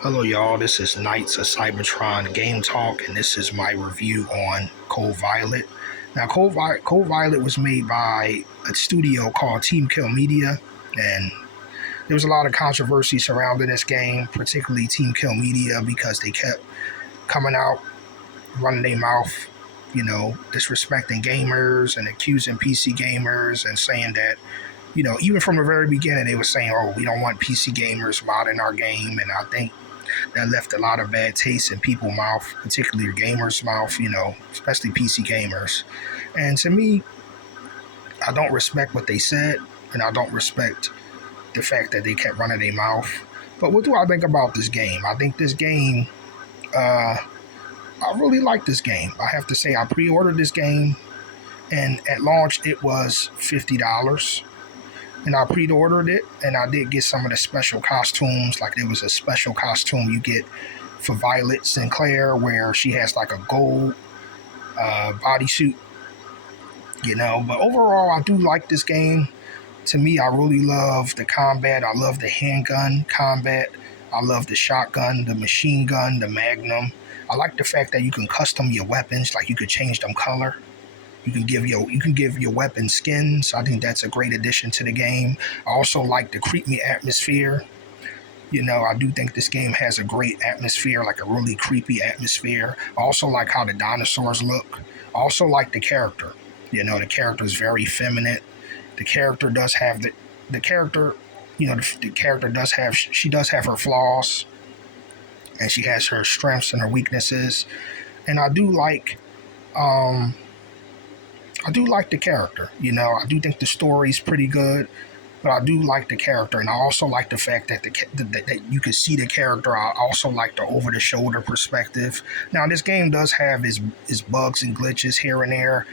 Hello, y'all. This is Knights of Cybertron Game Talk, and this is my review on Cold Violet. Now, Cold Violet was made by a studio called Team Kill Media, and there was a lot of controversy surrounding this game, particularly Team Kill Media, because they kept coming out, running their mouth, disrespecting gamers and accusing PC gamers and saying that, even from the very beginning, they were saying, oh, we don't want PC gamers modding our game, and I think that left a lot of bad taste in people's mouth, particularly gamers' mouth, especially PC gamers. And to me, I don't respect what they said, and I don't respect the fact that they kept running their mouth. But what do I think about this game? I think this game, I really like this game. I have to say, I pre-ordered this game, and at launch, it was $50. And I pre-ordered it, and I did get some of the special costumes. Like there was a special costume you get for Violet Sinclair, where she has like a gold bodysuit, But overall, I do like this game. To me, I really love the combat. I love the handgun combat. I love the shotgun, the machine gun, the Magnum. I like the fact that you can custom your weapons, like you could change them color. You can give your weapon skins. I think that's a great addition to the game. I also like the creepy atmosphere. I do think this game has a great atmosphere, like a really creepy atmosphere. I also like how the dinosaurs look. I also like the character. The character is very feminine. The character does have the character. The character does have she does have her flaws, and she has her strengths and her weaknesses. And um, I do like the character. I do think the story's pretty good, but I do like the character, and I also like the fact that that you can see the character. I also like the over the shoulder perspective. Now, this game does have its bugs and glitches here and there.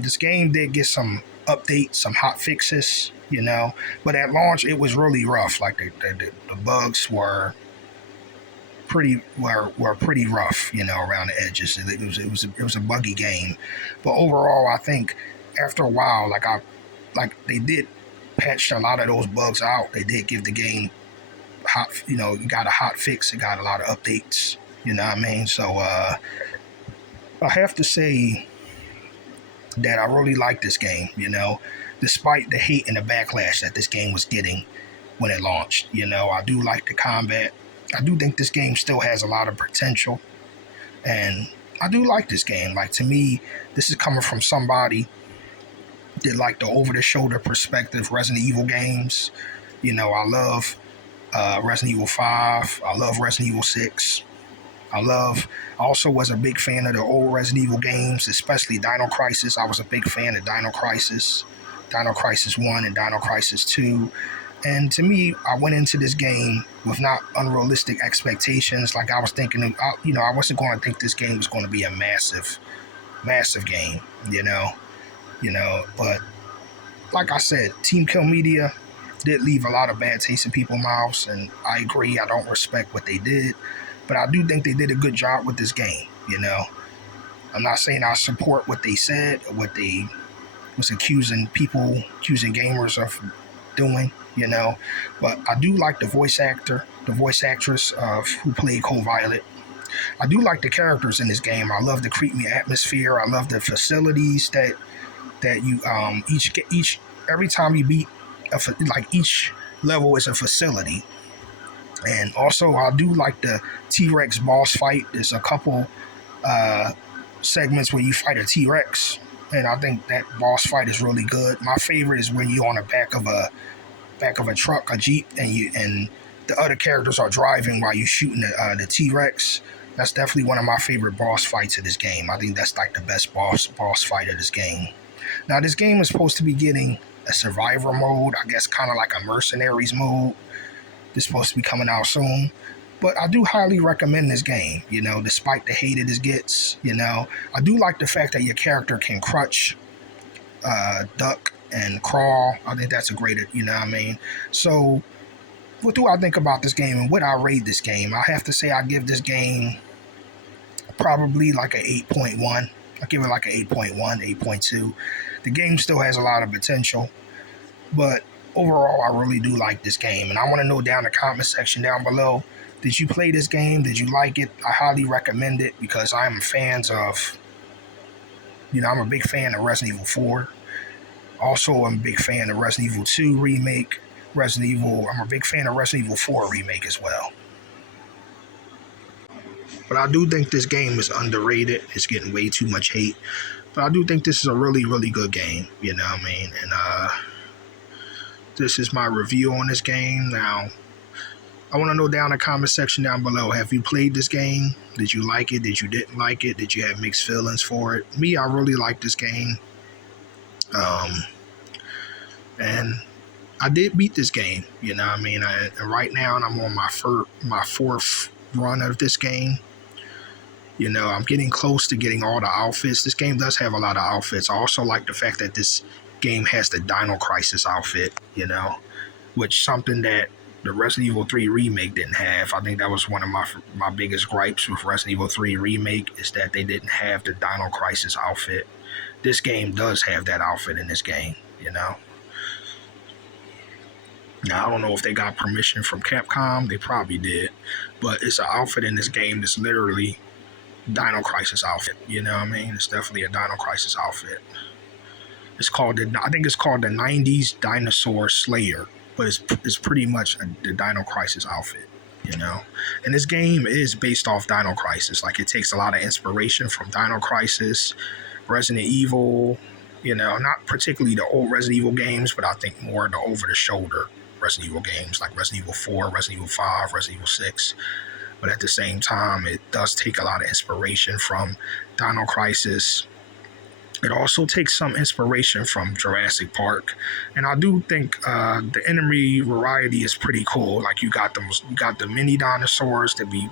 This game did get some updates, some hot fixes, but at launch it was really rough. Like the bugs were pretty rough, around the edges. It was a buggy game, but overall, I think after a while, like they did patch a lot of those bugs out. They did give the game hot, you got a hot fix. It got a lot of updates. You know what I mean? So I have to say that I really like this game. Despite the hate and the backlash that this game was getting when it launched. I do like the combat. I do think this game still has a lot of potential, and I do like this game. Like to me, this is coming from somebody that like the over-the-shoulder perspective Resident Evil games. I love Resident Evil 5. I love Resident Evil 6. I also was a big fan of the old Resident Evil games, especially Dino Crisis. I was a big fan of Dino Crisis 1 and Dino Crisis 2. And to me, I went into this game with not unrealistic expectations. Like I was thinking, I wasn't going to think this game was going to be a massive, massive game, But like I said, Team Kill Media did leave a lot of bad taste in people's mouths, and I agree. I don't respect what they did, but I do think they did a good job with this game. I'm not saying I support what they said, or what they was accusing gamers of doing, But I do like the voice actress of who played Cold Violet. I do like the characters in this game. I love the creepy atmosphere. I love the facilities that you each every time you beat like each level is a facility. And also I do like the T-Rex boss fight. There's a couple uh, segments where you fight a T-Rex, and I think that boss fight is really good. My favorite is when you're on the back of a truck, a jeep, and the other characters are driving while you're shooting the T-Rex. That's definitely one of my favorite boss fights of this game. I think that's like the best boss fight of this game. Now, this game is supposed to be getting a survivor mode, I guess kind of like a mercenaries mode. It's supposed to be coming out soon. But I do highly recommend this game, despite the hate it gets. I do like the fact that your character can crutch, duck, and crawl. I think that's a great, what I mean? So, what do I think about this game and what I rate this game? I have to say I give this game probably like an 8.1. I give it like an 8.1, 8.2. The game still has a lot of potential, but overall, I really do like this game. And I want to know down in the comment section down below, Did you play this game? Did you like it? I highly recommend it because I'm fans of, I'm a big fan of Resident Evil 4. Also, I'm a big fan of Resident Evil 2 remake. I'm a big fan of Resident Evil 4 remake as well. But I do think this game is underrated. It's getting way too much hate. But I do think this is a really, really good game. You know what I mean? And this is my review on this game. Now, I want to know down in the comment section down below, have you played this game? Did you like it? Did you didn't like it? Did you have mixed feelings for it? Me, I really like this game. And I did beat this game, you know what I mean? And right now, I'm on my fourth run of this game. You know, I'm getting close to getting all the outfits. This game does have a lot of outfits. I also like the fact that this game has the Dino Crisis outfit, which something that the Resident Evil 3 remake didn't have. I think that was one of my biggest gripes with Resident Evil 3 remake is that they didn't have the Dino Crisis outfit. This game does have that outfit in this game, Now, I don't know if they got permission from Capcom. They probably did. But it's an outfit in this game that's literally Dino Crisis outfit. You know what I mean? It's definitely a Dino Crisis outfit. I think it's called the 90s Dinosaur Slayer. But it's pretty much the Dino Crisis outfit, And this game is based off Dino Crisis. Like, it takes a lot of inspiration from Dino Crisis, Resident Evil, not particularly the old Resident Evil games, but I think more the over-the-shoulder Resident Evil games like Resident Evil 4, Resident Evil 5, Resident Evil 6. But at the same time, it does take a lot of inspiration from Dino Crisis. It also takes some inspiration from Jurassic Park. And I do think the enemy variety is pretty cool. Like, you got the mini dinosaurs that be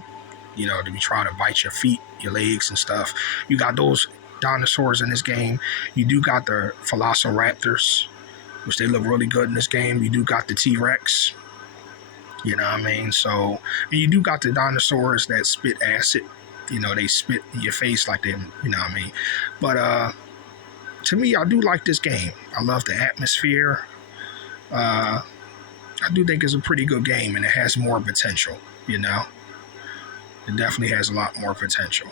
trying to bite your feet, your legs and stuff. You got those dinosaurs in this game. You do got the Velociraptors, which they look really good in this game. You do got the T-Rex, you know what I mean? So, and you do got the dinosaurs that spit acid. They spit in your face like them, you know what I mean? But to me, I do like this game. I love the atmosphere. I do think it's a pretty good game, and it has more potential, It definitely has a lot more potential.